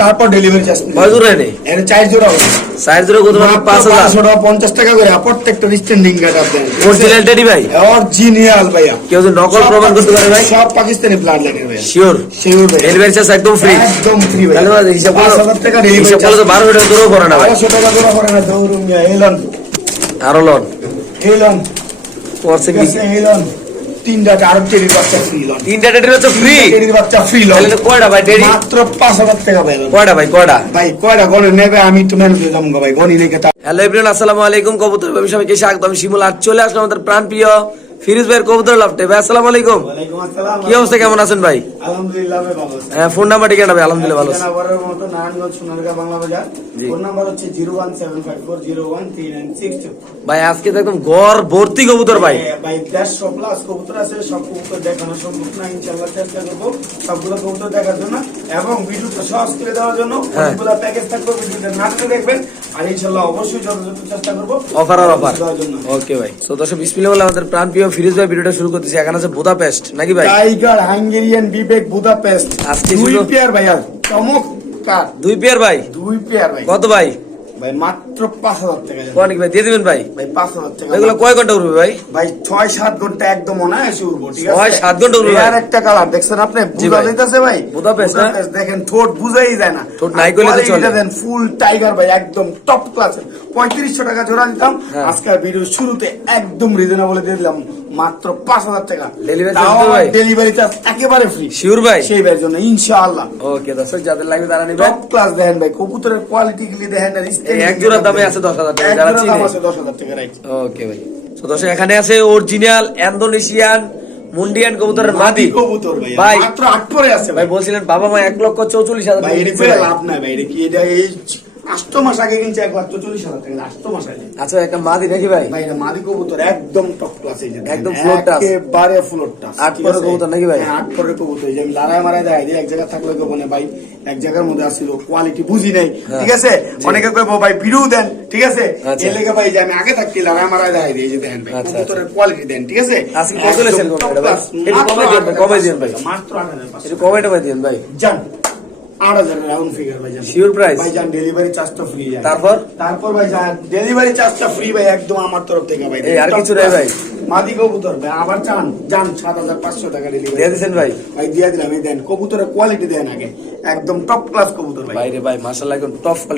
তারপর delivery charge কয় জোড়া নেই এর চার জোড়া হবে। জোড়া কত টাকা পাঁচ হাজার? পাঁচশো টাকা পঞ্চাশ টাকা করে প্রত্যেকটা স্ট্যান্ডিং গার্ড অরিজিনাল ভাই? অরিজিনাল ভাইয়া। কেউ যদি নকল প্রমাণ করতে পারে ভাই? সব পাকিস্তানি ব্লাড লাইনের ভাইয়া। শিওর শিওর ভাই ডেলিভারি চার্জ একদম ফ্রি একদম ফ্রি ভাই তাহলে ভাই হিসাব করো। পাঁচ হাজার টাকা ডেলিভারি হিসাব করলে তো বারোশো টাকা দূরও করে না ভাই। বারোশো টাকা জোড়া করে না। দৌড়ুন মিয়া এলন আরও লন এলন আছে এলন তিনটা আরও টেরির বাচ্চা ফ্রি লন। তিনটা টেডির হচ্ছে ফ্রি টেরির বাচ্চা ফ্রি লন। তাহলে কয়টা ভাই মাত্র টাকা ভাই কয়টা ভাই কয়টা? ভাই কয়টা গনে নেবে আমি তো মেনে দিলাম গো ভাই গনি রেখে তা হ্যালো এভরিওয়ান আসসালামু আলাইকুম। কবুতর ব্যবসা সবাইকে স্বাগত আমি শিমুল আর চলে আসলাম আমাদের প্রাণ প্রিয় ফিরোজ ভাইয়ের কবুতর লাফটে ভাই আসসালামু আলাইকুম। কি অবস্থা কেমন আছেন ভাই? আলহামদুলিল্লাহ হ্যাঁ ফোন নাম্বার ঠিকানা ভাই আলহামদুলিল্লাহ ভালো আছি। মতো নারায়ণগঞ্জ সোনারগাঁ বাংলা বাজার। ফোন নাম্বার হচ্ছে zero one seven five four zero one three nine six two. ভাই আজকে তো একদম ঘর ভর্তি কবুতর ভাই। ভাই দেড়শো প্লাস কবুতর আছে সব কবুতর দেখানো সম্ভব না ইনশাল্লাহ চেষ্টা করব সবগুলো কবুতর দেখার জন্য এবং ভিডিওটা সহজ করে দেওয়ার জন্য হ্যাঁ। অনেকগুলো প্যাকেজ থাকবে ভিডিওটা না করে দেখবেন আর ইনশাল্লাহ অবশ্যই যথাযথ চেষ্টা করব অফার আর অফার ওকে ভাই। তো দর্শক বিসমিল্লাহ বলে আমাদের প্রাণ প্রিয় ফিরোজ ভাই ভিডিওটা শুরু করতেছি। এখানে আছে বুদাপেস্ট নাকি ভাই? Tiger Hungarian Bibek Budapest. আজকে দুই পেয়ার ভাই চমক চমৎকার। দুই পেয়ার ভাই? দুই পেয়ার ভাই। কত ভাই? ভাই মাত্র পাঁচ হাজার টাকা অনেক ভাই দিয়ে দিবেন ভাই। ভাই পাঁচ হাজার টাকা এগুলো কয় ঘণ্টা উঠবে ভাই? ভাই ছয় সাত ঘণ্টা একদম অনায়াসে উঠবো ঠিক আছে? ছয় সাত ঘণ্টা উঠবো আর একটা কালার দেখছেন আপনি? বুঝা যাইতেছে ভাই? বুদাপেস্ট না? দেখেন ঠোঁট বুঝাই যায় না। ঠোঁট নাই করলে তো চলে। দেন ফুল টাইগার ভাই একদম টপ ক্লাসের পঁয়ত্রিশশো টাকা জোড়া দিতাম। আজকের ভিডিও শুরুতে একদম রিজনেবল দিয়ে দিলাম মাত্র পাঁচ হাজার টাকা? ডেলিভারি চার্জ একেবারে ফ্রি শিওর ভাই। সেই ভাইয়ের জন্য ইনশাআল্লাহ। ওকে দর্শক যাদের লাগবে তারা নিবেন টপ ক্লাস দেখেন ভাই কবুতরের কোয়ালিটি গুলি দেখেন এক জোড়ার দামে আছে 10,000 টাকা, যারা চিনে। দশ হাজার ওকে ভাই। তো দর্শক এখানে আছে অরিজিনাল ইন্দোনেশিয়ান মুন্ডিয়ান কবুতরের মাদি কবুতর ভাই। মাত্র আট পরে আছে ভাই বলছিলেন বাবা মা এক লক্ষ চৌচল্লিশ হাজার ভাই। লাভ নাই ভাই। এটা কি এটা এই বুঝি নাই। ঠিক আছে? অনেকে কইবো ভাই ভাই যে আমি আগে থাকতে লড়াই মারাই দেখাই কোয়ালিটি দেন ভাই? মাত্র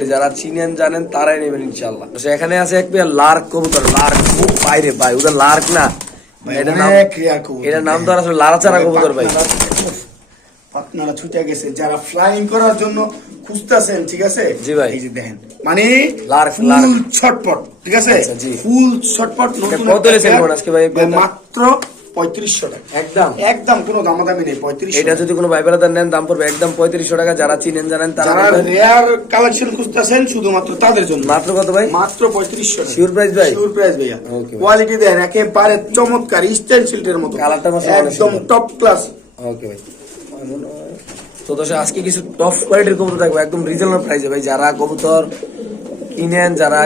যারা চিনেন জানেন তারাই নেবেন ইনশাল্লাহ এখানে আছে এক পেয়ার লার্ক কবুতর লার্ক। খুব বাইরে ভাই ওদের লার্ক না। এটা নাম এটা নাম আসলে লারাচারা কবুতর ভাই। আপনারা ছুটে গেছে। যারা ফ্লাইং করার জন্য খুঁজতেছেন ঠিক আছে? জি ভাই। এই যে দেখেন। মানে ফুল ছটপট ঠিক আছে? আচ্ছা, ফুল ছটপট কত আজকে ভাই? ভাই, মাত্র পঁয়ত্রিশশো টাকা। একদম। একদম কোনো দামাদামি নেই পঁয়ত্রিশ এটা যদি কোনো ভাই বেড়াদার নেন দাম পড়বে একদম পঁয়ত্রিশশো টাকা। যারা চিনেন জানেন তারা রেয়ার কালেকশন খুঁজতেছেন শুধুমাত্র তাদের জন্য। মাত্র কত ভাই? মাত্র পঁয়ত্রিশশো Sure price ভাই? শিওর প্রাইস ভাইয়া। কোয়ালিটি দেন একেবারে চমৎকার স্টাইল শিল্টের মতো। কালারটা একদম টপ ক্লাস ওকে ভাই। তো দর্শক আজকে কিছু টপ কোয়ালিটির কবুতর থাকবে একদম রিজনেবল প্রাইসে ভাই যারা কবুতর কিনেন যারা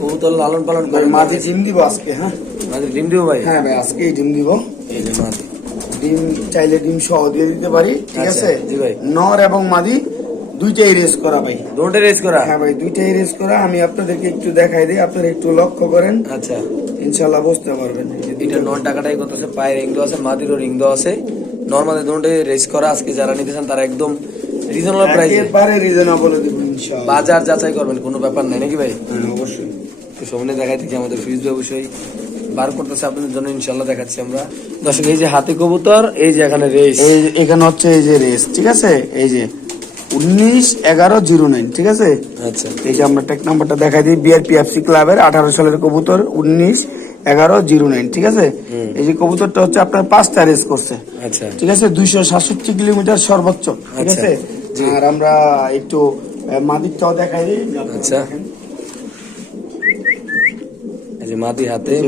কবুতর লালন পালন করেন মাঝে ডিম দিব আজকে হ্যাঁ? মাঝে ডিম দিব ভাই? হ্যাঁ ভাই আজকেই ডিম দিব। এই যে মাঝে। ডিম চাইলে ডিম সহ দিয়ে দিতে পারি ঠিক আচ্ছা, আছে? জি ভাই। নর এবং মাদি দুইটাই রেস করা ভাই। দুটো রেস করা? হ্যাঁ ভাই দুইটাই রেস করা। আমি আপনাদেরকে একটু দেখাই দিই আপনারা একটু লক্ষ্য করেন। আচ্ছা। ইনশাল্লাহ বুঝতে পারবেন। এটা নন টাকাটাই কত আছে পায়ের রিং দেওয়া আছে মাদিরও রিং দেওয়া আছে। নর্মাল দুটোই রেস করা আজকে যারা নিতেছেন তারা একদম রিজনেবল প্রাইসে একেবারে রিজনেবল দিব ইনশাল্লাহ বাজার যাচাই করবেন কোনো ব্যাপার নাই নাকি ভাই? হ্যাঁ, অবশ্যই। তো সামনে দেখাই থেকে আমাদের ফিউজ অবশ্যই। বার করতেছে আপনাদের জন্য ইনশাল্লাহ দেখাচ্ছি আমরা। দর্শক এই যে হাতে কবুতর এই যে এখানে রেস এই এখানে হচ্ছে এই যে রেস ঠিক আছে? এই যে উনিশ এগারো জিরো নাইন ঠিক আছে? আচ্ছা। এই যে আমরা টেক নাম্বারটা দেখাই দিই বিআরপিএফসি ক্লাবের আঠারো সালের কবুতর উনিশ এগারো জিরো নাইন ঠিক আছে? এই যে কবুতরটা হচ্ছে আপনার পাঁচটা রেস করছে। আচ্ছা। ঠিক আছে? দুইশো সাতষট্টি কিলোমিটার সর্বোচ্চ ঠিক আচ্ছা, আছে? আর আমরা একটু আহ, মাদিকটাও দেখাই দিই আচ্ছা। মাদি হাতে এই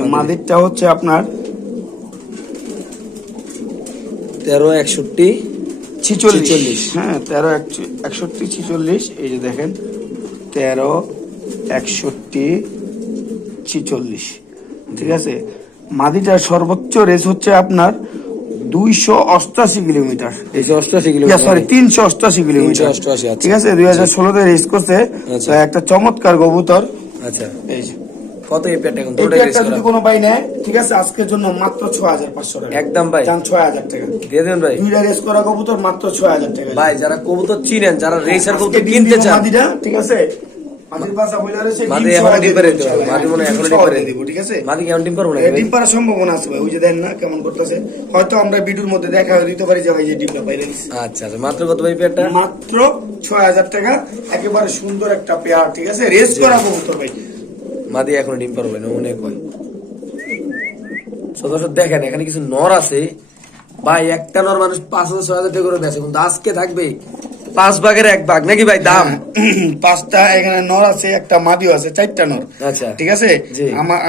হচ্ছে আপনার তেরো একষট্টি ছিচল্লিশ। হ্যাঁ তেরো একষট্টি ছিচল্লিশ। এই যে দেখেন তেরো একষট্টি ছিচল্লিশ। ঠিক আছে? মাদিটার সর্বোচ্চ রেস হচ্ছে আপনার দুইশো অষ্টাশি কিলোমিটার। সরি তিনশো অষ্টাশি কিলোমিটার। 388, আচ্ছা। ঠিক আছে? দুই হাজার ষোলোতে রেস করছে আচ্ছা। একটা চমৎকার কবুতর। আচ্ছা। এই কত এই পেয়ারটা এখন? এই রেস যদি কোনো ভাই নেয় ঠিক আছে? আজকের জন্য মাত্র টাকা। একদম ভাই। টাকা। দিয়ে দেবেন ভাই। দুইটা রেস করা কবুতর মাত্র ছয় হাজার টাকা। ভাই যারা কবুতর চিনেন যারা রেসার আজকে কবুতর কিনতে চান। ঠিক আছে? মাদির পাশা বইলা রয়েছে, ডিম এখন ডিম পারে দেবো, দিতে হবে। ইনশাআল্লাহ। মাদি মনে এখন ডিম পারে দিয়ে ঠিক আছে? মাদি কেমন ডিম পারব না ডিম পাড়ার সম্ভাবনা আছে ভাই ওই যে দেন না কেমন করতেছে? হয়তো আমরা ভিডিওর মধ্যে দেখা দিতে পারি যে ভাই যে ডিমটা পাইলে আচ্ছা আচ্ছা মাত্র কত ভাই পেয়ারটা? মাত্র ছয় হাজার টাকা একেবারে সুন্দর একটা পেয়ার ঠিক আছে? রেস করা কবুতর ভাই। মাদি এখন ডিম পারবে না কয় সদস্য দেখেন এখানে কিছু নর আছে। ভাই একটা নর মানুষ পাঁচ হাজার ছয় হাজার টাকা করে বেছে কিন্তু আজকে থাকবে পাঁচ ভাগের এক ভাগ নাকি ভাই দাম? পাঁচটা এখানে নর আছে একটা মাদিও আছে চারটা নর। আচ্ছা। ঠিক আছে?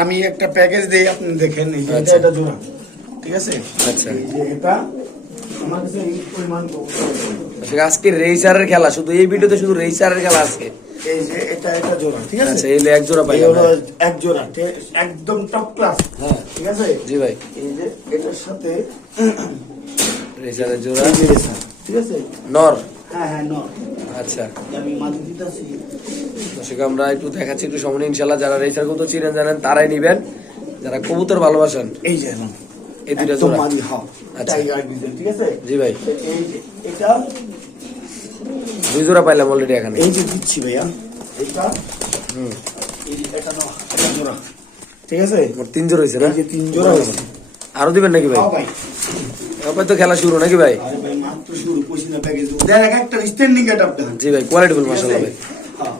আমি একটা প্যাকেজ দিই আপনি দেখেন এটা আচ্ছা। এটা জোড়া। ঠিক আছে? আচ্ছা। এটা আজকে খেলা শুধু এই ভিডিওতে শুধু রেসারের খেলা আছে এই যে এটা এটা জোড়া ঠিক আছে? আচ্ছা এই এক জোড়া হ্যাঁ। এক জোড়া একদম টপ ক্লাস হ্যাঁ। ঠিক আছে? জি ভাই। এই যে এটার সাথে জোড়া। ঠিক আছে? হ্যাঁ হ্যাঁ নর। আচ্ছা। আমি মাঝে দিতেছি। দর্শক আমরা একটু দেখাচ্ছি একটু সামনে ইনশাল্লাহ যারা রেসার কবুতর চিনেন জানেন তারাই নিবেন। যারা কবুতর ভালোবাসেন এই যে এই দুইটা জোড়া। হ্যাঁ। আচ্ছা। ঠিক আছে? জি ভাই। এটা দুই জোড়া পাইলাম অলরেডি এখানে। এই যে দিচ্ছি ভাইয়া। হুম। এটা জোড়া। ঠিক আছে? মোট তিন জোড়া হয়েছে না? এই যে তিন জোড়া হয়েছে। আরও দিবেন নাকি ভাই? হ্যাঁ এবার তো খেলা শুরু নাকি ভাই? জি ভাই কোয়ালিটিফুল মাসাল্লাহ ভাই। হ্যাঁ।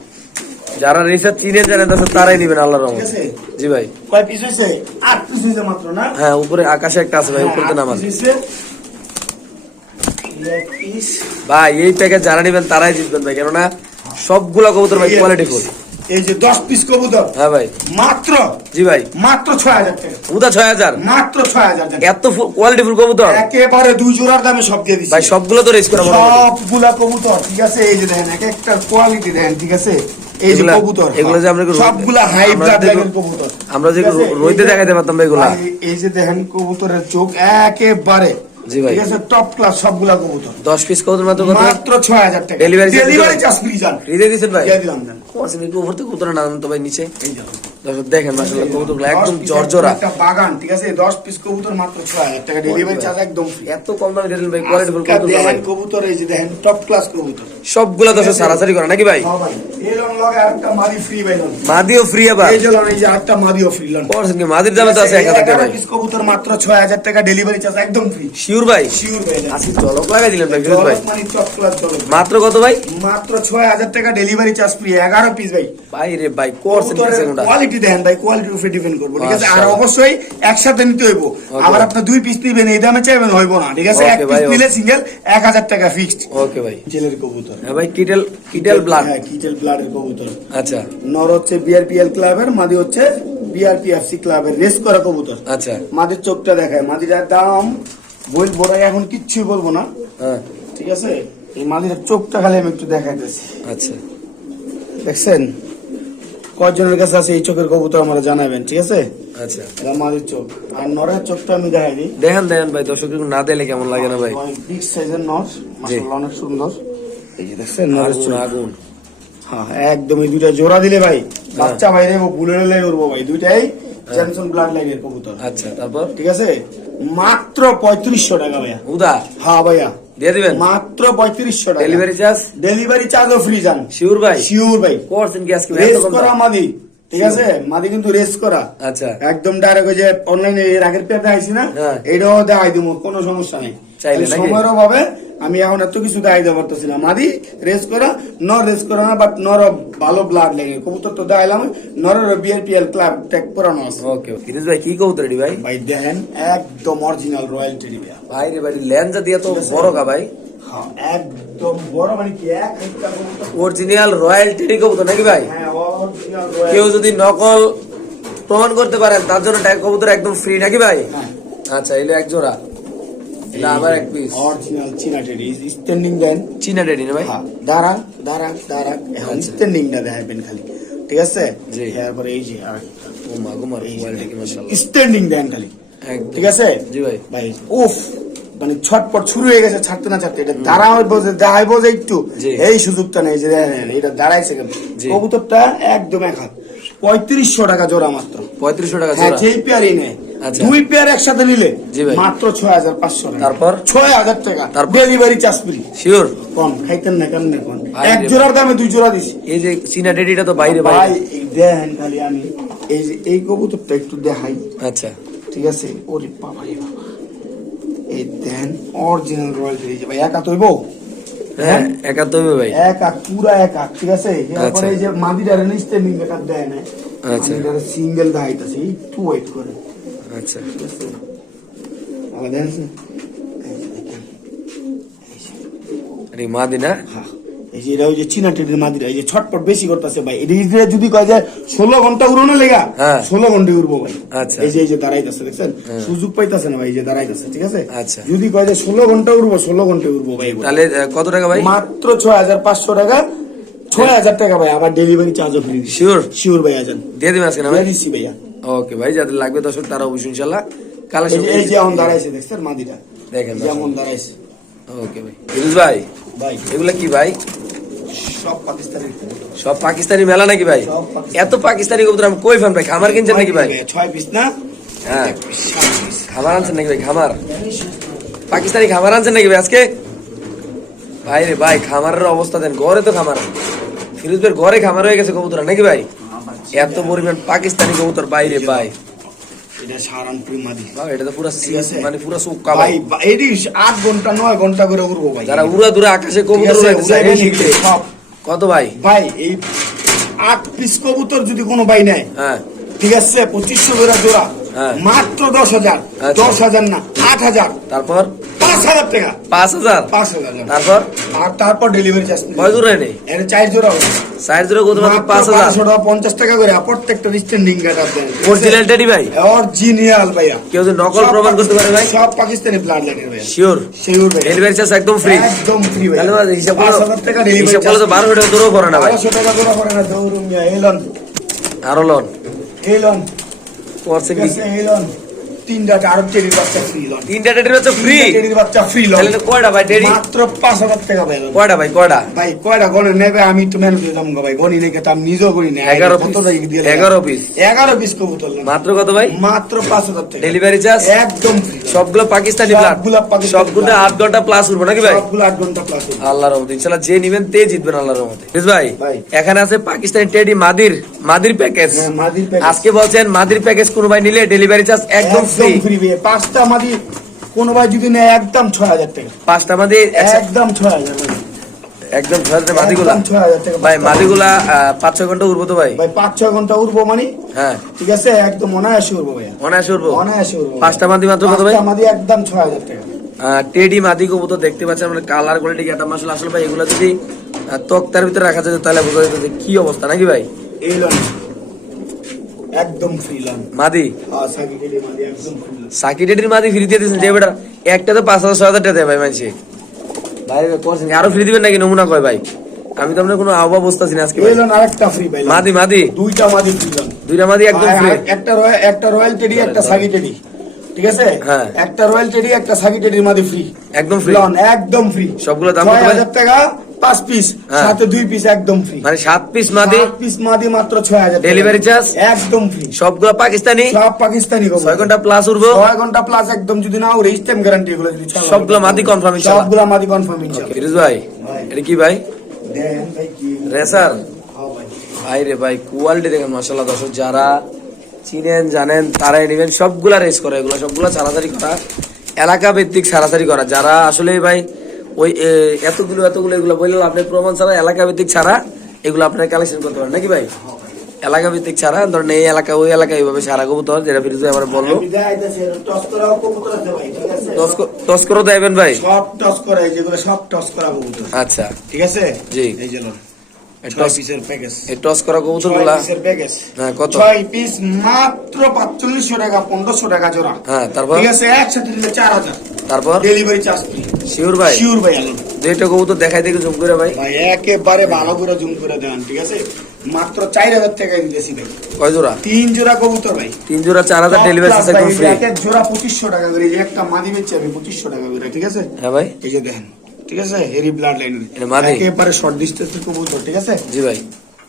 যারা রেসার চিনে তাদের তারাই নিবেন আল্লাহর ঠিক রহমত। জি ভাই। কয় পিস হয়েছে? আট পিস হয়েছে মাত্র না? হ্যাঁ উপরে আকাশে একটা আছে ভাই উপরে হয়েছে। leg piece। ভাই এই প্যাকেজ যারা নিবেন তারাই জিতবেন ভাই কেননা সবগুলা কবুতর ভাই কোয়ালিটি piece। এই যে দশ পিস কবুতর হ্যাঁ ভাই। মাত্র জি ভাই। মাত্র ছয় হাজার টাকা। উদা ছয় হাজার? মাত্র ছয় হাজার এত কোয়ালিটিফুল কবুতর? একেবারে দুই জোড়ার দামে সব দিয়ে দিচ্ছি ভাই সবগুলো তো রেস করা সবগুলা কবুতর ঠিক আছে? এই যে দেখেন এক একটা কোয়ালিটি দেখেন ঠিক আছে? এই যে কবুতর এগুলো যে আমরা সবগুলা হাই আমরা ব্লাড যেগুলো- লাইনের কবুতর। আমরা যে? রইতে দেখাইতে পারতাম ভাই এগুলা। এই যে দেখেন কবুতরের চোখ একেবারে জি ভাই। ঠিক আছে টপ ক্লাস সবগুলা কবুতর। পিস কবুতর মাত্র কত? টাকা। ডেলিভারি চার্জ ফ্রি ভাই? দিয়ে দিলাম দেন। কোয়াসিম কবুতরের তো ভাই নিচে। এই দেখুন। দর্শক দেখেন কবুতরগুলো একদম জর্জরা। একটা বাগান ঠিক আছে? দশ পিস কবুতর মাত্র ছয় হাজার টাকা ডেলিভারি চার্জ একদম ফ্রি এত কম দামে দিলেন ভাই কোয়ালিটিফুল আজকাল কবুতর দেখেন কবুতর এই যে দেখেন টপ ক্লাস কবুতর। সবগুলা দর্শক সারাসারি করে নাকি ভাই? হ্যাঁ ভাই এই লং লগে আরেকটা মাদি ফ্রি ভাই মাদিও ফ্রি আবার। এই যে লন এই যে আরেকটা মাদিও ফ্রি লন। কি? মাদির দামে তো আছে এক হাজার টাকা ভাই পিস কবুতর মাত্র ছয় হাজার টাকা ডেলিভারি চার্জ একদম ফ্রি শিওর ভাই? শিওর ভাই আজকে চলক লাগাই দিলেন ভাই ফিরোজ ভাই। মানে টপ ক্লাস জলক মাত্র কত ভাই? মাত্র ছয় হাজার টাকা ডেলিভারি চার্জ ফ্রি এগারো পিস ভাই। ভাই রে ভাই করছেন কি সেগুলা? কোয়ালিটি দেখেন ভাই কোয়ালিটির উপরে ডিপেন্ড করব ঠিক আছে? আর। অবশ্যই একসাথে নিতে হইব। আবার আপনার দুই পিস নিবেন এই দামে চাইবেন হইব না ঠিক আছে? এক পিস নিলে সিঙ্গেল এক হাজার টাকা ফিক্সড ওকে ভাই। জেলের কবুতর। হ্যাঁ ভাই কিটেল কিটেল ব্লাড হ্যাঁ কিটেল ব্লাডের কবুতর। আচ্ছা। নর হচ্ছে বিআরপিএল ক্লাবের মাদি হচ্ছে বিআরপিএফসি ক্লাবের রেস করা কবুতর। আচ্ছা। মাদির চোখটা দেখায়। মাদিটার দাম বলব না এখন কিচ্ছু বলব না। হ্যাঁ। ঠিক আছে? এই মাদির চোখটা খালি আমি একটু দেখাইতেছি। আচ্ছা। দেখছেন? কয়জনের কাছে আছে এই চোখের কবুতর আমরা জানাবেন ঠিক আছে? আচ্ছা। এটা মাদির চোখ। আর নরের চোখটা আমি দেখাই দিই। দেখেন দেখেন ভাই দর্শক না দিলে কেমন লাগে না ভাই? বিগ সাইজের নর মাশাআল্লাহ অনেক সুন্দর। এই যে দেখছেন নরের চোখ? আগুন। হ্যাঁ একদম এই দুইটা জোড়া দিলে ভাই বাচ্চা বুলের লাই উঠবো ভাই। দুইটাই ব্লাড লাইনের কবুতর। আচ্ছা তারপর? ঠিক আছে? মাত্র পঁয়ত্রিশশো টাকা ভাইয়া। উদা হ্যাঁ ভাইয়া। দিয়ে দিবেন? মাত্র পঁয়ত্রিশশো টাকা। ডেলিভারি চার্জ ডেলিভারি চার্জও ফ্রি যান শিওর ভাই? শিওর ভাই। করছেন কি আজকে রেস করা মাদি ঠিক আছে? মাদি কিন্তু রেস করা। আচ্ছা। একদম ডাইরেক্ট ওই যে অনলাইনে এর আগের পেয়ে দেখাইছি না? হ্যাঁ। এটাও দেখাই দিব কোনো সমস্যা নেই। চাইলে? সময়ের অভাবে আমি এখন এত কিছু দেখাই দিতে পারতেছি না। মাদি রেস করা। নর রেস করা না বাট নর ভালো ব্লাড লেগে। কবুতর তো দেখাইলাম। নরের বিআরপিএল ক্লাব ট্যাগ করানো আছে। ওকে ফিরোজ ভাই কি কবুতর এটি ভাই? ভাই দেখেন একদম অরিজিনাল রয়্যাল টেডি বিয়ার ভাই রে ভাই দিয়ে তো বড় কা ভাই। হ্যাঁ একদম বড় মানে কি এক অরিজিনাল রয়্যাল টেরি কবুতর নাকি ভাই? হ্যাঁ অরিজিনাল কেউ যদি নকল প্রমাণ করতে পারেন তার জন্য ট্যাগ কবুতর একদম ফ্রি নাকি ভাই? হ্যাঁ। আচ্ছা এলো এক জোড়া। এটা আবার এক পিস অরিজিনাল চীনা টেডি স্ট্যান্ডিং দেন চীনা টেডি না ভাই দাঁড়া দাঁড়া দাঁড়া এখন। স্ট্যান্ডিংটা দেখাবেন খালি ঠিক আছে জি। এরপরে এই যে আরেকটা। ও মা কোয়ালিটি কি মাশাআল্লাহ স্ট্যান্ডিং দেন খালি ঠিক আছে জি ভাই ভাই উফ মানে ছটপট শুরু হয়ে গেছে ছাড়তে না ছাড়তে এটা দাঁড়ায় বোঝে দাঁড়ায় বোঝে একটু। এই সুযোগটা নেই যে এটা দাঁড়াইছে কেন কবুতরটা একদম এক হাত পঁয়ত্রিশশো টাকা জোড়া মাত্র। পঁয়ত্রিশশো টাকা হ্যাঁ জোড়া। যেই পেয়ারই নেয়। আচ্ছা। দুই পেয়ার একসাথে নিলে মাত্র ছয় হাজার পাঁচশো তারপর? ছয় হাজার টাকা। তারপর? Delivery charge free. শিওর? কম খাইতেন না কোন? এক জোড়ার দামে দুই জোড়া দিছি। এই যে চীনা টেডিটা তো বাইরে ভাই দেখেন খালি আমি। এই যে এই কবুতরটা একটু দেখাই। আচ্ছা। ঠিক আছে? ওরে বাবা এই দেখেন অরিজিনাল রয়্যাল ভাই একা তৈব? হ্যাঁ? একাত্তর হবে ভাই। এক পুরা এক ঠিক আছে? এরপরে আচ্ছা। এই যে মাদিটার নিচতে মিঙ্গেটা দেয় না আচ্ছা। এটা সিঙ্গেল দাইতাছে একটু ওয়েট করে। আচ্ছা। ঠিক আছে? এই মাদিনা? হ্যাঁ। এই যে এটা ওই যে চীনা টেটের মাদিরা এই যে ছটপট বেশি করতেছে ভাই। এটা যদি কয় যে ষোলো ঘণ্টা উড়োনো লেগা হ্যাঁ। ষোলো ঘণ্টা উড়বো ভাই। আচ্ছা। এই যে এই যে দাঁড়াইতেছে দেখছেন? সুযোগ পাইতেছে না ভাই এই যে দাঁড়াইতেছে ঠিক আছে? আচ্ছা। যদি কয় যে ষোলো ঘণ্টা উড়বো ষোলো ঘণ্টা উড়বো ভাই। তাহলে কত টাকা ভাই? মাত্র ছয় হাজার পাঁচশো টাকা ছয় হাজার টাকা ভাই আবার ডেলিভারি চার্জও ফ্রি শিওর শিওর ভাই আজান। দিয়ে দিবেন আজকে না ভাই? দিচ্ছি ভাইয়া। ওকে ভাই যাদের লাগবে দর্শক তারা অবশ্যই ইনশাল্লাহ কালেকশন এই যে এখন দাঁড়াইছে দেখছেন মাদিটা দেখেন যেমন দাঁড়াইছে। ওকে ভাই। ভাই এগুলা কি ভাই? সব পাকিস্তানি মেলা নাকি ভাই? এত পাকিস্তানি কবুতর আমি কই ফান ভাই? খামার কিনছেন নাকি ভাই? ছয় পিস না? হ্যাঁ। খামার আনছেন নাকি ভাই? খামার? পাকিস্তানি খামার আনছেন নাকি ভাই আজকে? ভাই রে ভাই খামারের অবস্থা দেন। ঘরে তো খামার। ফিরোজ ঘরে খামার হয়ে গেছে কবুতর নাকি ভাই? এত পরিমাণ পাকিস্তানি কবুতর বাইরে ভাই। এটা সারানপুর মাদি এটা তো পুরো মানে পুরো সুক্কা ভাই ভাই বা- ঘণ্টা নয় ঘণ্টা করে উড়বো ভাই যারা উড়া দূরে আকাশে কবুতর উড়াইতে চায়, উড়াইবে এই শীতে। নাকি? সব। কত ভাই ভাই এই আট পিস কবুতর যদি কোনো ভাই নেয় হ্যাঁ ঠিক আছে পঁচিশশো করে জোড়া হ্যাঁ। মাত্র দশ হাজার আচ্ছা। দশ হাজার না আট হাজার তারপর পাঁচ হাজার টাকা। পাঁচ হাজার? পাঁচ হাজার তারপর? আর তারপর ডেলিভারি চার্জ কয় দূরে নেই এটা চার জোড়া হবে। সাইজ দূরে কত মাত্র পাঁচ হাজার। টাকা পঞ্চাশ টাকা করে। প্রত্যেকটা স্ট্যান্ডিং গার্ড দেন অরিজিনাল টেডি ভাই? অরিজিনাল ভাইয়া। কেউ যদি নকল প্রমাণ করতে পারে ভাই? সব পাকিস্তানি ব্লাড লাইনের শিওর শিওর ভাই ডেলিভারি চার্জ একদম ফ্রি একদম ফ্রি ভাই তাহলে হিসাব করো পাঁচ হাজার টাকা ডেলিভারি হিসাব করলে তো বারোশো টাকা দূরেও করে না ভাই। বারোশো টাকা জোড়া করে না। দৌড়ুম মিয়া এলন আরও লোন এলন করছে কি? আছে এলন তিনটা আরব টেরির বাচ্চা ফ্রি লন। তিনটা টেডির হচ্ছে ফ্রি টেরির বাচ্চা ফ্রি লন। তাহলে কয়টা ভাই টেডি মাত্র পাঁচ হাজার টাকা ভাই কয়টা ভাই কয়টা? ভাই কয়টা গনে নেবে? আমি একটু মেহনত দিয়ে যাব ভাই। গনি রেখে তো আমি নিজেও না এগারো কত পিস দিয়ে এগারো পিস এগারো পিস কবুতর মাত্র কত ভাই? মাত্র পাঁচ হাজার টাকা। ডেলিভারি চার্জ একদম ফ্রি সবগুলো পাকিস্তানি ব্লাড সবগুলো পাকিস্তানি সবগুলো blood। ঘণ্টা প্লাস উঠবো নাকি ভাই? সবগুলো আট ঘণ্টা প্লাস আল্লাহর রহমতে ইনশাআল্লাহ যে নিবেন তে জিতবেন আল্লাহর রহমতে। ভাই। এখানে আছে পাকিস্তানি টেডি মাদির মাদির প্যাকেজ। আজকে বলছেন মাদির প্যাকেজ কোনো ভাই নিলে ডেলিভারি চার্জ একদম ফ্রি ফ্রি পাঁচটা কোন ভাই যদি নেয় একদম ছয় হাজার টাকা। পাঁচটা একদম ছয় হাজার একদম ছয় হাজার একদম ভাই পাঁচ ছয় ঘণ্টা উঠবো তো ভাই। ভাই পাঁচ ছয় ঘণ্টা উঠবো মানে? হ্যাঁ। ঠিক আছে একদম অনায়াসে উঠবো ভাইয়া। অনায়াসে উঠবো অনায়াসে উঠবো পাঁচটা মাদি মাত্র কত ভাই? একদম ছয় হাজার টাকা। টেডি মাদি কবুতর দেখতে পাচ্ছেন মানে কালার কোয়ালিটি একটা মাসল আসলে ভাই এগুলো যদি তক্তার ভিতরে রাখা যেত তাহলে বোঝা যেত কি অবস্থা। নাকি ভাই? এই লন। একদম ফ্রি লন মাদি? আর সাকি মাদি ফ্রি সাকি দিয়ে দিয়েছেন যে বেটা একটা তো পাঁচ হাজার ছয় হাজার টাকা দেয় ভাই মানছি। ভাই করছেন আরও ফ্রি দিবেন নাকি? নমুনা কয় ভাই? আমি তো আপনার কোনো আহ্বা বুঝতেছি না আজকে আরেকটা ফ্রি ভাই মাদি মাদি। দুইটা মাদি ফ্রি দুইটা মাদি একদম ফ্রি একটা রয়্যাল একটা রয়্যাল টেডি একটা সাগি টেডি ঠিক আছে? হ্যাঁ। একটা রয়্যাল টেডি একটা সাগি টেডির মাদি ফ্রি একদম ফ্রি একদম ফ্রি সবগুলো দাম টাকা পাঁচ পিস হ্যাঁ। সাথে দুই পিস একদম ফ্রি মানে সাত পিস মাদি? পিস মাদি মাত্র ছয় হাজার। Delivery charge? একদম ফ্রি সবগুলো পাকিস্তানি? সব পাকিস্তানি ছয় ঘণ্টা প্লাস উঠবো ছয় ঘণ্টা প্লাস একদম যদি না ওরে স্টেম গ্যারান্টি এগুলো যদি সবগুলো মাদি ইনশাআল্লাহ। সবগুলো মাদি কনফার্ম ফিরোজ ভাই। এটা কি ভাই? ভাই রেসার হ্যাঁ ভাই। রে ভাই কোয়ালিটি দেখেন মাসাল্লাহ দর্শক যারা চিনেন জানেন তারাই নেবেন। সবগুলা রেস করে এগুলো সবগুলা ছাড়াছাড়ি করা। এলাকা ভিত্তিক ছাড়াছাড়ি করা। যারা আসলে ভাই ওই এতগুলো এতগুলো এগুলো বললেন আপনি প্রমাণ ছাড়া এলাকা ভিত্তিক ছাড়া এগুলো আপনার কালেকশন করতে পারেন নাকি ভাই? এলাকা ভিত্তিক ছাড়া ধরেন এই এলাকা ওই এলাকা এইভাবে সারা কবুতর যেটা ফিরোজ আমার বলল। এটা টস করে দেবেন ভাই? সব টস করা যেগুলো সব টস করা কবুতর। আচ্ছা। ঠিক আছে? জি। এই টস করা কবুতরগুলা হ্যাঁ, কত? ছয় পিস মাত্র পাঁচচল্লিশশো টাকা পনেরোশো টাকা জোড়া। হ্যাঁ তারপর? ঠিক আছে একসাথে দিলে চার হাজার। তারপর? ডেলিভারি চার্জ ফ্রি শিওর ভাই। শিওর ভাই আলম দুইটা কবুতর দেখাই দেখে জুম করে ভাই। ভাই একেবারে ভালো করে জুম করে দেন ঠিক আছে? মাত্র চার হাজার টাকা দিতেছি ভাই। কয় জোড়া? তিন জোড়া কবুতর ভাই। তিন জোড়া চার হাজার ডেলিভারি চার্জ একদম ফ্রি এক জোড়া পঁচিশশো টাকা করে একটা মাদি বেচছি আমি পঁচিশশো টাকা করে ঠিক আছে? হ্যাঁ ভাই। এই যে দেখেন ঠিক আছে? হেরি ব্লাড লাইন? একেবারে শর্ট ডিস্টেন্সের কবুতর ঠিক আছে? জি ভাই।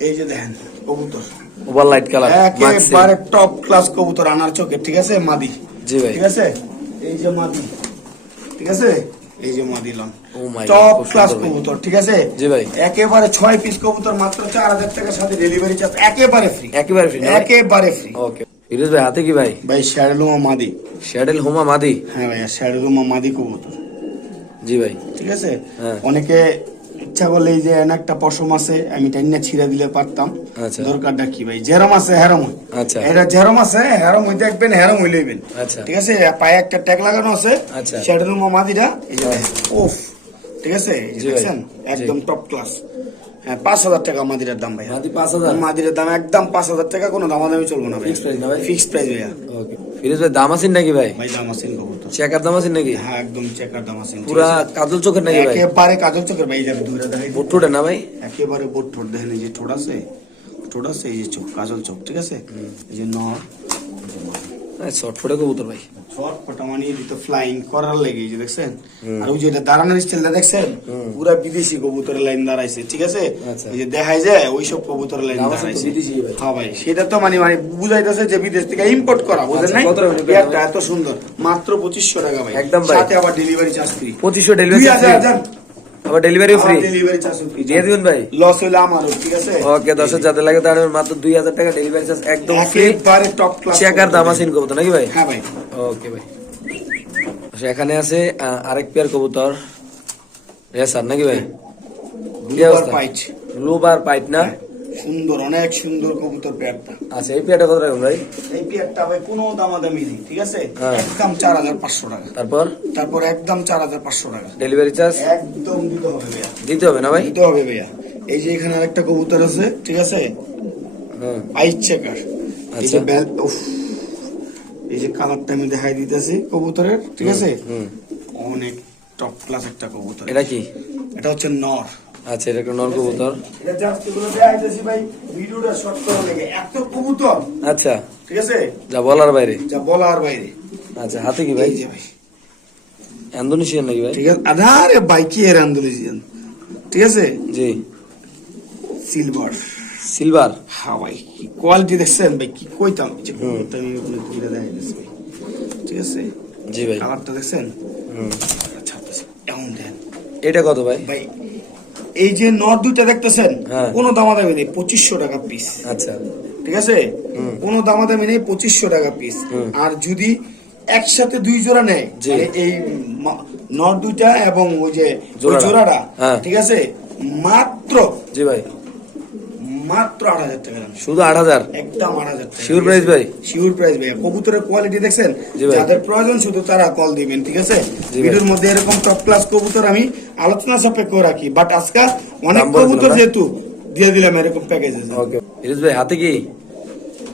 এই যে দেখেন কবুতর। ওভার লাইট কালার একেবারে টপ ক্লাস কবুতর আনার চোখে ঠিক আছে? মাদি। জি ভাই। ঠিক আছে? এই যে মাদি। ঠিক আছে? এই যে মা God, টপ ক্লাস কবুতর ঠিক আছে? জি ভাই। একেবারে ছয় পিস কবুতর মাত্র চার হাজার টাকার সাথে ডেলিভারি চার্জ একেবারে ফ্রি একেবারে ফ্রি একেবারে ফ্রি ওকে ফিরোজ ভাই হাতে কি ভাই? ভাই শ্যাডলুমা মাদি শ্যাডেল হোমা মাদি হ্যাঁ ভাই শ্যাডলুমা মাদি কবুতর। জি ভাই। ঠিক আছে? হ্যাঁ। অনেকে ইচ্ছা করলে এই যে একটা পশম আছে আমি টাইনা ছিঁড়ে দিলে পারতাম। আচ্ছা। দরকারটা কি ভাই? জেরম আছে হেরম হই আচ্ছা। এটা জেরম আছে হেরম হই দেখবেন হেরম হই লইবেন আচ্ছা। ঠিক আছে? পায়ে একটা ট্যাগ লাগানো আছে। আচ্ছা। মাদিটা মাদিরা এই যে ওফ ঠিক আছে। দেখছেন? একদম টপ ক্লাস হ্যাঁ পাঁচ হাজার টাকা মাদিরার দাম ভাই পাঁচ হাজার? মাদিরার দাম একদম পাঁচ হাজার টাকা কোনো দামাদামি চলবো না ভাই Fixed price না ভাই? ফিক্সড প্রাইস ভাইয়া। ওকে। ফিরোজ ভাই দাম আছেন নাকি ভাই? ভাই দাম আছে কবুতর। চেকার দাম আছেন নাকি? হ্যাঁ একদম চেকার দাম আছে পুরা কাজল চোখের নাকি ভাই? একেবারে কাজল চোখের ভাই যাবে দূরে দেখাই। না ভাই? একেবারে বোট ঠোঁট দেখেন এই যে ঠোঁট আছে ঠোঁট আছে এই যে চোখ কাজল চোখ ঠিক আছে? এই যে নর শর্ট কবুতর ভাই। শর্ট মানে দিত ফ্লাইং করার লেগে যে দেখছেন? আর ওই যে দাঁড়ানোর স্টাইলটা দেখছেন? পুরা বিদেশি কবুতরের লাইন দাঁড়াইছে ঠিক আছে? আচ্ছা। যে দেখাই যায় ওই সব কবুতরের লাইন দাম আছে তো দাঁড়াইছে। হ্যাঁ ভাই সেটা তো মানে মানে বুঝাইতেছে যে বিদেশ থেকে ইম্পোর্ট করা বুঝেন আচ্ছা, নাই? এত সুন্দর। মাত্র পঁচিশশো টাকা ভাই। একদম সাথে আবার ডেলিভারি চার্জ ফ্রি পঁচিশশো ডেলিভারি আবার delivery free delivery charge free দিয়ে দিবেন ভাই? লস হইলে আমার ঠিক আছে? ওকে দশ হাজার যাদের লাগে তার মাত্র দুই হাজার টাকা ডেলিভারি চার্জ একদম ফ্রি একবারে টপ ক্লাস চেকার দাম আছে কবুতর নাকি ভাই? হ্যাঁ ভাই। ওকে ভাই। আচ্ছা, এখানে আছে আরেক পেয়ার কবুতর। রেসার নাকি ভাই? অবস্থা? পাইট। গ্লোবার পাইট না? সুন্দর অনেক সুন্দর কবুতর পেয়ারটা। আচ্ছা এই পেয়ারটা কত রাখুন ভাই? এই পেয়ারটা ভাই কোনো দামাদামি নেই ঠিক আছে? হ্যাঁ। একদম চার হাজার পাঁচশো টাকা। তারপর? তারপর একদম চার হাজার পাঁচশো টাকা। ডেলিভারি চার্জ একদম দিতে হবে ভাইয়া। দিতে হবে না ভাই? দিতে হবে ভাইয়া। এই যে এখানে আরেকটা কবুতর আছে ঠিক আছে? পাইট চেকার এই আচ্ছা। যে উফ। এই যে কালারটা আমি দেখাই দিতেছি কবুতরের ঠিক আছে? অনেক টপ ক্লাস একটা কবুতর। এটা কি? এটা হচ্ছে নর। আচ্ছা এটা একটা নর কবুতর এটা জাস্ট এগুলো দেখাইতেছি ভাই ভিডিওটা শর্ট করা লেগে। এত কবুতর। আচ্ছা। ঠিক আছে? যা বলার বাইরে। যা বলার বাইরে। আচ্ছা হাতে কি ভাই? ভাই। ইন্দোনেশিয়ান নাকি ভাই? ঠিক আছে। আধারে বাইকি এর আন্দোলন ঠিক আছে? জি। সিলভার সিলভার হ্যাঁ ভাই কি কোয়ালিটি দেখছেন ভাই? কি কইতাম? যে আমি আপনাকে দেখাইতেছি ভাই। ঠিক আছে? জি ভাই। কালারটা দেখছেন? হুম। আচ্ছা এমন দেন। এটা কত ভাই? ভাই এই যে নট দুইটা দেখতেছেন হ্যাঁ। কোনো দামাদামি নেই পঁচিশশো টাকা পিস আচ্ছা ঠিক আছে কোন দামাদামি নেই পঁচিশশো টাকা পিস আর যদি একসাথে দুই জোড়া নেয়। মানে এই নর নট দুইটা এবং ওই যে জোড়াটা। জোড়াটা হ্যাঁ। ঠিক আছে মাত্র জি ভাই মাত্র আট হাজার টাকা শুধু আট হাজার? একদম আট হাজার Sure price ভাই? শিওর প্রাইস ভাই। কবুতরের কোয়ালিটি দেখছেন। যাদের প্রয়োজন শুধু তারা কল দিবেন ঠিক আছে? ভিডিওর মধ্যে এরকম টপ ক্লাস কবুতর আমি আলোচনা সাপেক্ষ রাখি বাট আজকে অনেক কবুতর যেহেতু দিয়ে দিলাম এরকম প্যাকেজ আছে ওকে ইরিশ ভাই হাতে কি?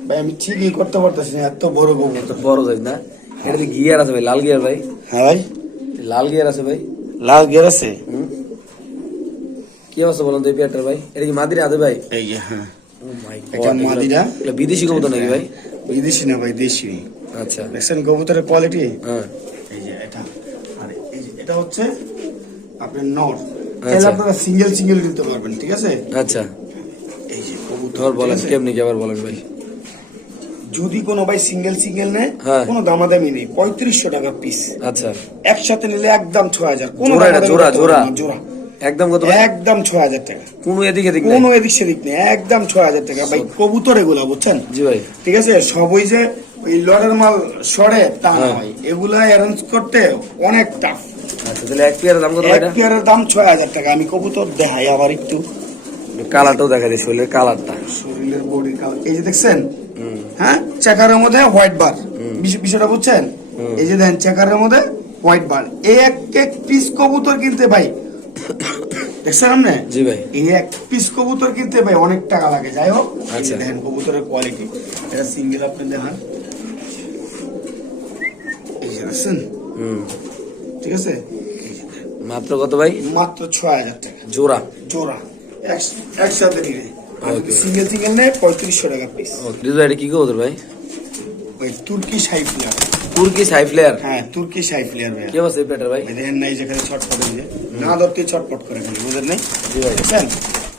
ভাই আমি ঠিকই করতে পারতেছি না এত বড় কবুতর। তো বড় সাইজ না? এটা গিয়ার আছে ভাই? লাল গিয়ার ভাই? হ্যাঁ ভাই। লাল গিয়ার আছে ভাই? লাল গের আছে? হুম। কি অবস্থা বলুন তো এই পেয়ারটার ভাই? এটা কি মাদিরা ভাই? এই যে হ্যাঁ। Oh এটা মাদিরা? বিদেশি কবুতর নাকি ভাই? বিদেশি না ভাই দেশি। আচ্ছা। দেখছেন কবুতরের কোয়ালিটি হ্যাঁ। এই যে এটা। আর এই যে এটা হচ্ছে আপনার নর। আচ্ছা। তাহলে আপনারা সিঙ্গেল সিঙ্গেল নিতে পারবেন ঠিক আছে? আচ্ছা। এই যে কবুতর বলেন কেমনি কি আবার বলেন ভাই? যদি কোনো ভাই সিঙ্গেল সিঙ্গেল নেয় হ্যাঁ। কোনো দামাদামি নেই। পঁয়ত্রিশশো টাকা পিস আচ্ছা। একসাথে নিলে একদম ছয় হাজার। কোনো জোড়া জোড়া, জোড়া। একদম কত একদম ছয় হাজার টাকা। কোনো এদিক এদিক কোনো এদিক সেদিক নেই একদম ছয় হাজার টাকা। ভাই কবুতর এগুলা বুঝছেন? জি ভাই। ঠিক আছে? সব ওই যে ওই লড়ের মাল সরে তা হ্যাঁ। ভাই এগুলা অ্যারেঞ্জ করতে অনেক টাফ আচ্ছা তাহলে এক পেয়ারের দাম কত এক পেয়ারের দাম ছয় হাজার টাকা। আমি কবুতর দেখাই আবার একটু। কালারটাও দেখা যায় শরীরের কালারটা। শরীরের বডি কালার এই যে দেখছেন? হ্যাঁ? চেকারের মধ্যে হোয়াইট বার বিষয়টা বুঝছেন? এই যে দেখেন চেকারের মধ্যে হোয়াইট বার এই এক এক পিস কবুতর কিনতে ভাই দেখছেন আপনি? জি ভাই। এই এক পিস কবুতর কিনতে ভাই অনেক টাকা লাগে। যাই হোক এই যে আচ্ছা। দেখেন কবুতরের কোয়ালিটি এটা সিঙ্গেল আপনি দেখান। এই যে দেখছেন? হুম। ঠিক আছে? মাত্র কত ভাই? মাত্র ছয় হাজার টাকা। জোড়া? জোড়া। এক- একসাথে নিলে. সিঙ্গেল সিঙ্গেল নেয় পঁয়ত্রিশশো টাকা পিস এটা কি কবুতর ভাই? ওই তুর্কি সাই প্লেয়ার তুর্কি সাই ফ্লেয়ার হ্যাঁ তুর্কি সাই প্লেয়ার ভাইয়া। কি অবস্থা প্লেটার ভাই? দেখেন নাই যেখানে ছটপট হয়ে না ধরতে ছটপট করে খালি বুঝেন নাই? জি ভাই। বুঝছেন?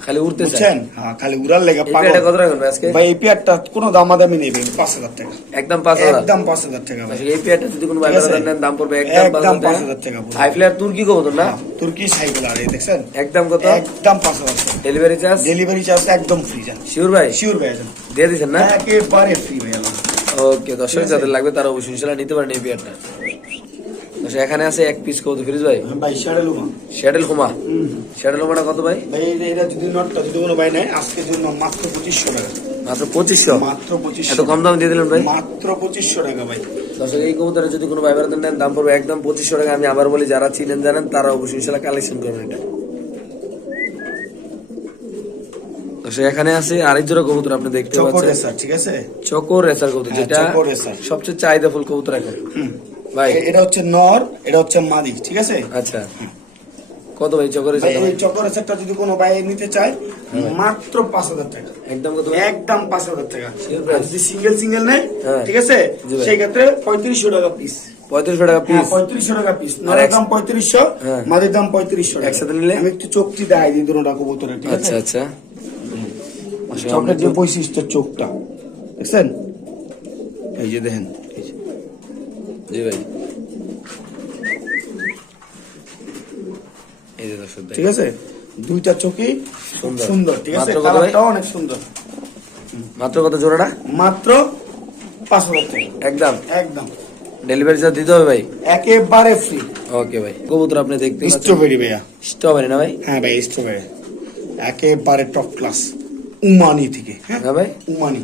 খালি উঠতে চায়। হ্যাঁ খালি উড়ার লেগে পাগল। প্লেটটা কত রাখবেন আজকে? ভাই এই পেয়ারটা কোনো দামাদামি নেই ভাই পাঁচ হাজার টাকা। একদম পাঁচ হাজার। একদম পাঁচ হাজার টাকা ভাই। এই প্লেটটা যদি কোনো ভাই নেন দাম পড়বে একদম পাঁচ একদম পাঁচ হাজার হাজার টাকা পুরো। হাই ফ্লেয়ার তুর্কি কবুতর না? তুর্কি সাই প্লেয়ার এই দেখছেন? একদম কত? একদম পাঁচ হাজার টাকা। ডেলিভারি চার্জ ডেলিভারি চার্জ একদম ফ্রি যান শিওর ভাই? শিওর ভাই যান দিয়ে দিচ্ছেন না? একেবারে ফ্রি ভাই। ওকে দর্শক যাদের লাগবে তারা অবশ্যই ইনশাল্লাহ নিতে পারেন এই দর্শক এখানে আছে এক পিস কবুতর ফিরিজ ভাই? ভাই শাড়ে লুমা। শ্যাডেল হুমা। শ্যাডেল হুমাটা কত ভাই? ভাই এটা যদি নটটা যদি কোনো ভাই নেয় আজকের জন্য মাত্র পঁচিশশো টাকা। মাত্র পঁচিশশো? মাত্র পঁচিশশো। এত কম দাম দিয়ে দিলেন ভাই? মাত্র পঁচিশশো টাকা ভাই। দর্শক এই কবুতরে যদি কোনো ভাই নেন দাম পড়বে একদম পঁচিশশো টাকা। আমি আবার বলি যারা চিনেন জানেন তারা অবশ্যই ইনশাল্লাহ কালেকশন করবেন এটা। এখানে আছে আরেক জোড়া কবুতর আপনি দেখতে পাচ্ছেন। ঠিক আছে? চকর রেসার কবুতর হ্যাঁ, যেটা। সবচেয়ে চাহিদাফুল কবুতর এখন। ভাই। এটা হচ্ছে নর এটা হচ্ছে মাদি ঠিক আছে? আচ্ছা। কত ভাই চকর এই চকর রেসারটা যদি কোনো ভাই নিতে চায় মাত্র পাঁচ হাজার টাকা। একদম কত একদম পাঁচ হাজার টাকা। Sure price? আর যদি সিঙ্গেল সিঙ্গেল নেয় হ্যাঁ। ঠিক আছে? সেই ক্ষেত্রে টাকা পিস পঁয়ত্রিশশো টাকা হ্যাঁ পিস পঁয়ত্রিশশো টাকা পিস নরের এক- দাম পঁয়ত্রিশশো হ্যাঁ। মাদের দাম পঁয়ত্রিশশো একসাথে নিলে? আমি একটু চোখটি দেখাই দিই দুটা কবুতরের ঠিক আচ্ছা আছে? আচ্ছা। আসলে যে বৈশিষ্ট্য চোখটা। দেখছেন? এই যে দেখেন জি ভাই। ঠিক আছে? দুইটা চোখই সুন্দর। ঠিক আছে? কালারটাও অনেক সুন্দর। মাত্র কত জোড়াটা? মাত্র পাঁচ হাজার টাকা। একদম? একদম। ডেলিভারি চার্জ দিতে হবে ভাই? একেবারে ফ্রি ওকে ভাই। কবুতর আপনি দেখতে স্ট্রবেরি ভাইয়া। স্ট্রবেরি না ভাই? হ্যাঁ ভাই স্ট্রবেরি একেবারে টপ ক্লাস উমানি থেকে। হ্যাঁ? ভাই? উমানি।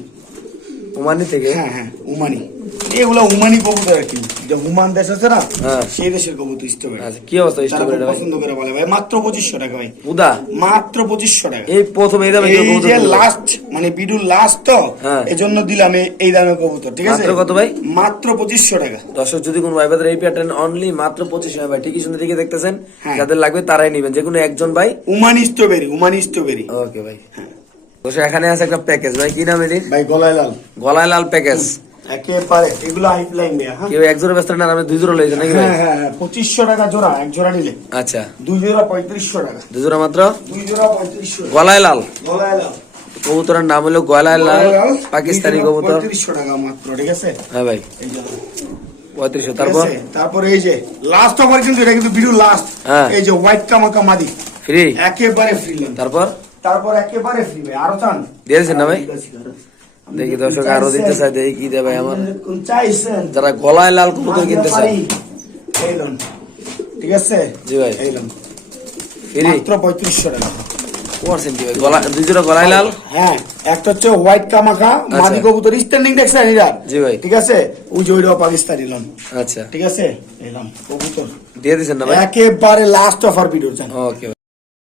ওমানি থেকে? হ্যাঁ হ্যাঁ উমানি। এগুলো উমানি কবুতর আর কি। যে হুমান দেশ আছে না হ্যাঁ। সেই দেশের কবুতর স্ট্রবেরি। আচ্ছা কি অবস্থা ভাই? পছন্দ করে বলে ভাই। মাত্র টাকা ভাই। উদা? মাত্র টাকা। এই প্রথম এই দামে এই যে লাস্ট মানে বিডুর লাস্ট তো হ্যাঁ। এই জন্য দিলাম এই- দামে কবুতর ঠিক আছে? মাত্র কত ভাই? মাত্র পঁচিশশো টাকা। দর্শক যদি কোনো ভাই বাদের এই প্যাটার্ন অনলি মাত্র ভাই ঠিকই শুনে দিকে দেখতেছেন? হ্যাঁ। যাদের লাগবে তারাই নেবেন যে কোনো একজন ভাই। উমানি স্ট্রবেরি উমানি স্ট্রবেরি ওকে ভাই। এখানে আছে একটা প্যাকেজ ভাই কি নাম এটি ভাই গলায় লাল গলায় লাল প্যাকেজ একেবারে এগুলো হাইপ লাইন দেয়া হ্যাঁ? কেউ এক জোড়া ব্যস্ত না আমি দুই জোড়া লইছেন নাকি ভাই? হ্যাঁ হ্যাঁ পঁচিশশো টাকা জোড়া এক জোড়া নিলে। আচ্ছা। দুই জোড়া পঁয়ত্রিশশো টাকা। দুই জোড়া মাত্র? দুই জোড়া পঁয়ত্রিশশো টাকা। গলায় লাল গলায় লাল কবুতরের নাম হলো গলায় লাল পাকিস্তানি কবুতর। পঁয়ত্রিশশো টাকা মাত্র ঠিক আছে? হ্যাঁ ভাই। এই যে। পঁয়ত্রিশশো তারপর? তারপরে এই যে লাস্ট অফার কিন্তু এটা কিন্তু ভিডিও লাস্ট। এই যে হোয়াইট কামাকা মাদি। ফ্রি একেবারে ফ্রি তারপর? তারপর একেবারে ফ্রি ভাই আরও চান। দিয়েছেন না ভাই? দেখি দর্শক আরও দিতে চাই দেখি কি দেবে আমার। চাইছেন যারা গলায় লাল কবুতর কিনতে পারি। ঠিক আছে? জি ভাই। মাত্র পঁয়ত্রিশশো টাকা। হ্যাঁ একটা হচ্ছে হোয়াইট কামাকা আচ্ছা। কবুতর স্ট্যান্ডিং জি ভাই। ঠিক আছে? পাকিস্তানি লন। আচ্ছা। ঠিক আছে? দিয়ে একেবারে লাস্ট অফার ভিডিও ওকে